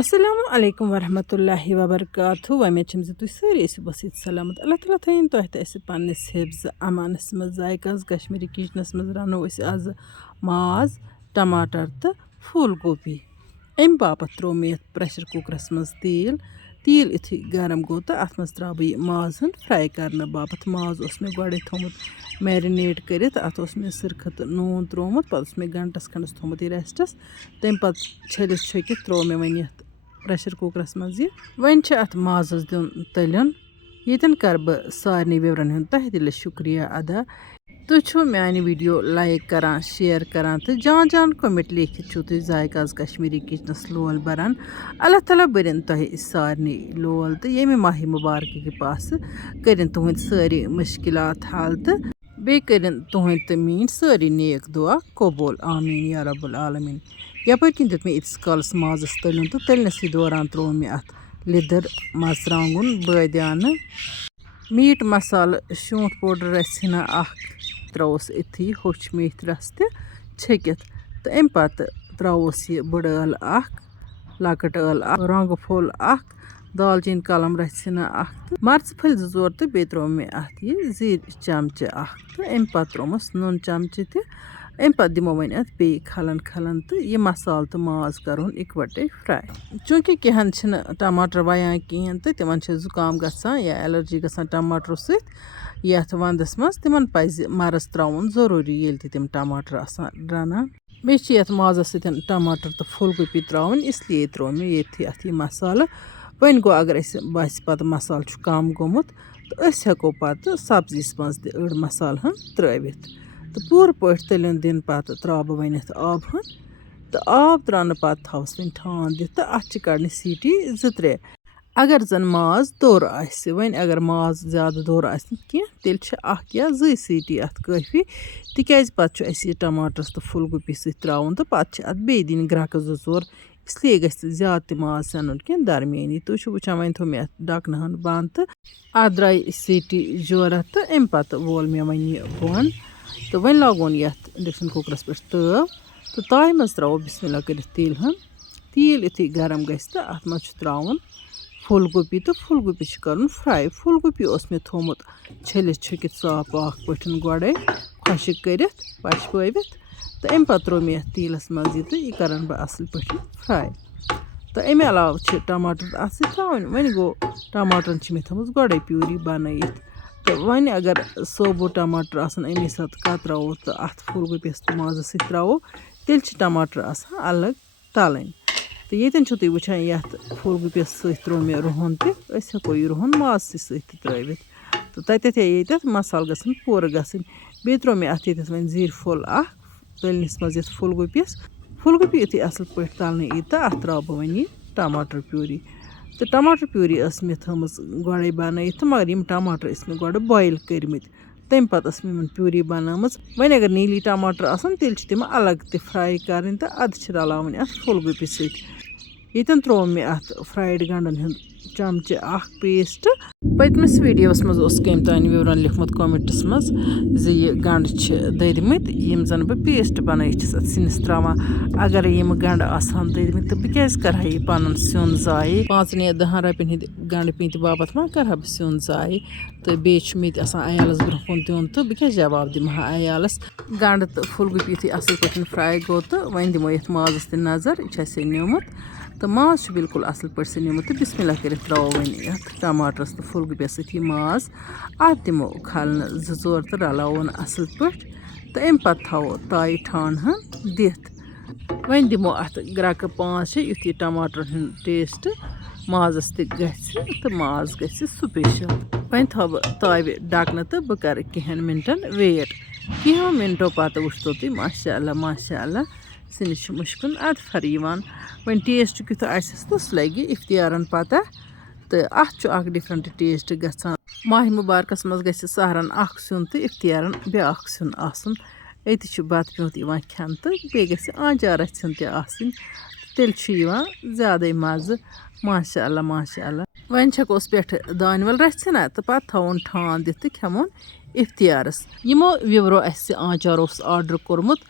Assalamu alaikum warahmatullahi wabarakatuh. Umeed چھَم زِ تُہۍ سٲری ٲسِو بٔسِتھ سلامت. اللہ تعالیٰ تھٲیِن تۄہہِ تہِ اَسہِ پنٛنِس حِفظ اَمانَس منٛز. ذایقہٕ کشمیٖری کِچنَس منٛز رَنو أسۍ آزٕ ماز ٹماٹر تہٕ پھوٗل گوبی. اَمہِ باپتھ ترٛوو مےٚ یَتھ پرٛیشَر کُکرَس منٛز تیٖل یُتھُے گرم گوٚو تہٕ اَتھ منٛز ترٛاوٕ بہٕ یہِ مازَن فرٛاے کَرنہٕ باپتھ. ماز اوس مےٚ گۄڈَے تھوٚمُت میرِنیٹ کٔرِتھ. اَتھ اوس مےٚ سٕرخہٕ تہٕ نوٗن ترٛوومُت. پَتہٕ اوس مےٚ گنٛٹَس کھنٛڈَس تھوٚمُت یہِ ریسٹَس. تَمہِ پَتہٕ چھٔلِتھ چھُکِتھ ترٛوو مےٚ وۄنۍ یَتھ پرٛیشَر کُکرَس منٛز یہِ. وۄنۍ چھِ اَتھ مازَس دیُن تٔلیُن. ییٚتٮ۪ن کَرٕ بہٕ سارنٕے وِورَن ہُنٛد تَہہِ دِلہِ شُکریہ ادا. تُہۍ چھُو میٛانہِ ویٖڈیو لایک کَران شِیَر کَران تہٕ جان جان کوٚمٮ۪نٛٹ لیکھِتھ چھُو تُہۍ ذایقہٕ کشمیٖری کِچنَس لول بَران. اللہ تعالیٰ بٔرِن تۄہہِ سارنٕے لول تہٕ ییٚمہِ ماہِ مُبارکہِ کہِ پاسہٕ کٔرِنۍ تُہٕنٛدۍ سٲری مُشکِلات حل تہٕ بیٚیہِ کٔرِنۍ تُہٕنٛدۍ تہٕ میٛٲنۍ سٲری نیک دُعا قبوٗل. آمیٖن یا رب العالمیٖن. یَپٲرۍ کِنۍ دیُت مےٚ ییٖتِس کالَس مازَس تٔلیُن تہٕ تٔلنَسٕے دوران ترٛوو مےٚ اَتھ لیٚدٕر مرژٕوانٛگُن بٲدیانہٕ میٖٹ مصالہٕ شوٗنٛٹھ پوڈَر رَژھِ ہنا اَکھ ترٛاوُس أتھی ہوٚچھ میتھِ رَس تہِ چھٔکِتھ تہٕ اَمہِ پَتہٕ ترٛاوُس یہِ بٕڈٕ ٲلہٕ اَکھ لۄکٕٹ ٲلہٕ اَکھ رۄنٛگہٕ پھوٚل اَکھ دالچیٖن کَلَم رَژھِ ہنا اَکھ تہٕ مَرژٕ پھٔلۍ 2 تہٕ بیٚیہِ ترٛوو مےٚ اَتھ یہِ زیٖر چَمچہٕ اَکھ تہٕ اَمہِ پَتہٕ ترٛوومَس نُن چَمچہٕ تہِ. اَمہِ پَتہٕ دِمو وۄنۍ اَتھ بیٚیہِ کھَلَن تہٕ یہِ مصالہٕ تہٕ ماز کَرون اِکوَٹَے فرٛاے. چوٗنٛکہِ کینٛہَن چھِنہٕ ٹماٹر وَیان کِہیٖنۍ تہٕ تِمَن چھِ زُکام گژھان یا ایلَرجی گژھان ٹماٹرو سۭتۍ یَتھ وَنٛدَس منٛز. تِمَن پَزِ مَرٕژ ترٛاوُن ضروٗری ییٚلہِ تہِ تِم ٹماٹر آسان رَنان. بیٚیہِ چھِ یَتھ مازَس سۭتۍ ٹماٹر تہٕ پھوٗل گوبی ترٛاوٕنۍ اِسلیے ترٛوو مےٚ ییٚتھی اَتھ یہِ مصالہٕ. وۄنۍ گوٚو اگر اَسہِ باسہِ پَتہٕ مصالہٕ چھُ کَم گوٚمُت تہٕ أسۍ ہٮ۪کو پَتہٕ سبزیَس منٛز تہِ أڑۍ مصالہٕ ہن ترٛٲوِتھ تہٕ پوٗرٕ پٲٹھۍ تٔلیُن دِنہٕ پَتہٕ ترٛاوٕ بہٕ وۄنۍ اَتھ آب ہن تہٕ آب ترٛاونہٕ پَتہٕ تھاوَس وۄنۍ ٹھانٛڈ دِتھ تہٕ اَتھ چھِ کَڑنہِ سیٖٹی 2-3. اگر زَن ماز دوٚر آسہِ وۄنۍ اگر ماز زیادٕ دوٚر آسہِ نہٕ کینٛہہ تیٚلہِ چھِ 1 یا 2 سیٖٹی اَتھ کٲفی تِکیٛازِ پَتہٕ چھُ اَسہِ یہِ ٹماٹرَس تہٕ پھوٗل گوبی سۭتۍ ترٛاوُن تہٕ پَتہٕ چھِ اَتھ بیٚیہِ دِنۍ گرٛٮ۪کہٕ 2-4 اِسلیے گژھِ زیادٕ تہِ ماز سٮ۪نُن کینٛہہ درمیٲنی. تُہۍ چھُو وٕچھان وۄنۍ تھوٚو مےٚ اَتھ ڈَکنہٕ ہن بنٛد تہٕ اَتھ درٛاے سیٖٹی جورہ تہٕ اَمہِ پَتہٕ وول مےٚ وۄنۍ یہِ بۄن تہٕ وۄنۍ لاگون یَتھ اِنڈَکشَن کُکرَس پٮ۪ٹھ تٲو تہٕ تایہِ منٛز ترٛاوو بِسمہِ اللہ کٔرِتھ تیٖل ہن. تیٖل یُتھُے گرم گژھِ تہٕ اَتھ منٛز چھُ ترٛاوُن پھوٗل گوبی تہٕ پھوٗل گوبی چھُ کَرُن فرٛاے. پھوٗل گوبی اوس مےٚ تھوٚمُت چھٔلِتھ چھُکِتھ صاف واکھ پٲٹھۍ گۄڈَے خۄشِک کٔرِتھ پَشپٲوِتھ تہٕ اَمہِ پَتہٕ ترٛوو مےٚ یَتھ تیٖلَس منٛز یہِ تہٕ یہِ کَرَن بہٕ اَصٕل پٲٹھۍ فرٛاے. تہٕ اَمہِ علاوٕ چھِ ٹماٹر اَتھ سۭتۍ ترٛاوٕنۍ. وۄنۍ گوٚو ٹماٹرَن چھِ مےٚ تھٲومٕژ گۄڈَے پیوٗری بَنٲیِتھ تہٕ وۄنۍ اگر ثوبوٗت ٹماٹر آسان اَمے ساتہٕ کَتراوو تہٕ اَتھ پھوٗل گوبیَس تہٕ مازَس سۭتۍ ترٛاوو تیٚلہِ چھِ ٹماٹر آسان الگ تَلٕنۍ. تہٕ ییٚتٮ۪ن چھُو تُہۍ وٕچھان یَتھ پھوٗل گوبیَس سۭتۍ ترٛوو مےٚ رُہُن تہِ. أسۍ ہٮ۪کو یہِ رُہُن مازسٕے سۭتۍ تہِ ترٛٲوِتھ تہٕ تَتٮ۪تھ یا ییٚتٮ۪تھ مصالہٕ گژھن پوٗرٕ گژھٕنۍ. بیٚیہِ ترٛوو مےٚ اَتھ ییٚتٮ۪تھ وۄنۍ زیٖر پھوٚل اَکھ تٔلنِس منٛز یَتھ پھوٗل گوبیَس. پھوٗل گوبی یُتھُے اَصٕل پٲٹھۍ تَلنہٕ یی تہٕ اَتھ ترٛاوٕ بہٕ وۄنۍ یہِ ٹماٹر پیوٗری تہٕ ٹماٹر پیوٗری ٲس مےٚ تھٲومٕژ گۄڈَے بَنٲیِتھ تہٕ مگر یِم ٹماٹر ٲسۍ مےٚ گۄڈٕ بویِل کٔرۍمٕتۍ تَمہِ پَتہٕ ٲس مےٚ یِمَن پیوٗری بَنٲومٕژ. وۄنۍ اگر نیٖلی ٹماٹر آسان تیٚلہِ چھِ تِم الگ تہِ فرٛاے کَرٕنۍ تہٕ اَدٕ چھِ رَلاوٕنۍ اَتھ پھوٗل گوبی سۭتۍ. ییٚتٮ۪ن ترٛوو مےٚ اَتھ فرٛایڈ گنٛڈَن ہُنٛد چَمچہٕ اَکھ پیسٹ. پٔتمِس ویٖڈیوَس منٛز اوس کٔمۍ تانۍ وِورَن لیوٚکھمُت کومٮ۪نٛٹَس منٛز زِ یہِ گنٛڈٕ چھِ دٔدۍمٕتۍ یِم زَن بہٕ پیسٹ بَنٲیِتھ چھَس اَتھ سِنِس ترٛاوان. اگرے یِم گنٛڈٕ آسہٕ ہَن دٔدۍمٕتۍ تہٕ بہٕ کیٛازِ کَرٕ ہا یہِ پَنُن سیُن ضایع. 5 یا 10 رۄپیَن ہِنٛدۍ گنٛڈٕ پیٖنٛتہِ باپَتھ ما کَرٕ ہا بہٕ سیُن ضایع. تہٕ بیٚیہِ چھُ مےٚ تہِ آسان عیالَس برٛونٛہہ کُن دیُن تہٕ بہٕ کیٛاہ جواب دِمہٕ ہا عیالَس. گنٛڈٕ تہٕ پھوٗل گوبی یُتھُے اَصٕل پٲٹھۍ فرٛاے گوٚو تہٕ وۄنۍ دِمو یَتھ مازَس تہِ نظر. یہِ چھِ اَسہِ سِنیومُت تہٕ ماز چھُ بِلکُل اَصٕل پٲٹھۍ سِنیومُت تہٕ بِسمہِ اللہ کٔرِتھ ترٛاوو وۄنۍ یَتھ ٹماٹرَس تہٕ پھوٗل گوبیَس سۭتۍ یہِ ماز. اَتھ دِمو کھَلنہٕ 2-4 تہٕ رَلاوون اَصٕل پٲٹھۍ تہٕ اَمہِ پَتہٕ تھاوو تایہِ ٹھانٛڈ ہن دِتھ. وۄنۍ دِمو اَتھ گرٛٮ۪کہٕ 5-6 یُتھ یہِ ٹماٹرَن ہُنٛد ٹیسٹ مازَس تہِ گژھِ تہٕ ماز گژھِ سُپیشَل. وۄنۍ تھاوٕ بہٕ تاوِ ڈَکنہٕ تہٕ بہٕ کَرٕ کینٛہَن مِنٹَن ویٹ. کینٛہو مِنٹو پَتہٕ وٕچھتو تُہۍ ماشاء اللہ سِنِس چھِ مُشکُن اَدفر یِوان. وۄنۍ ٹیسٹ کیُتھ آسٮ۪س تہٕ سُہ لَگہِ اِفتِیارَن پَتہ تہٕ اَتھ چھُ اَکھ ڈِفرَنٛٹ ٹیسٹ گژھان. ماہِ مُبارکَس منٛز گژھِ سحرَن اَکھ سیُن تہٕ اِفتِیارَن بیٛاکھ سیُن آسُن. أتی چھُ بَتہٕ پیوٗنٛت یِوان کھٮ۪نہٕ تہٕ بیٚیہِ گژھِ آنچار رَژھِ تہِ آسٕنۍ تیٚلہِ چھُ یِوان زیادَے مَزٕ. ماشاء اللہ. وۄنۍ چھَکوس پٮ۪ٹھٕ دانِوَل رَژھِ نا تہٕ پَتہٕ تھاوون ٹھانٛڈ دِتھ تہٕ کھٮ۪مون اِفتِیارَس. یِمو وِورو اَسہِ آنچار اوس آرڈر کوٚرمُت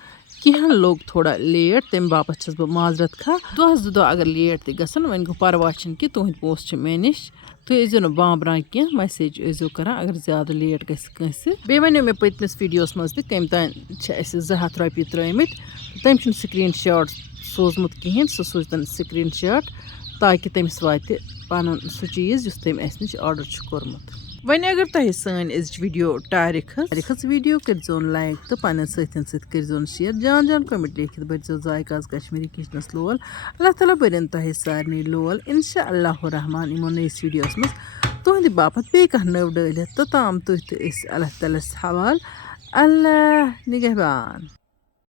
कहें लोग थोड़ा लेट तम बापत छस बह माजरत खा दोहस दो अगर लेट तन वन गो परवाह कि तुहद पोस्ट मे नश तुम यीजो न बांबरान कह मैसेज यीजो कर अगर ज़्यादा लेट गंस बे वो मे पतमिस वीडियोस मज कम तान 200 रॉपये त्रमित तम स्क्रीन शॉट सोजमुत कहें सह सूजन स्क्रीन शॉट ताकि तमिस वात पन सह चीज़ तम नश ऑर्डर कोर्मुत वन अगर तुम सन वीडियो टारिक वीडियो करो लाइक तो पन्न सतन सो शेयर जान जान कमेंट लिखित बरजो जायकाज कश्मीरी किचनस लोल अल्लाह ताला बरन तुम सारे लोल इंशाअल्लाह रहमान इमो नईस वीडियोस मज तुहद बापत बे कह नव डालित तोताम तुह अल्लाह ताला हवाल अल्लाह निगहबान।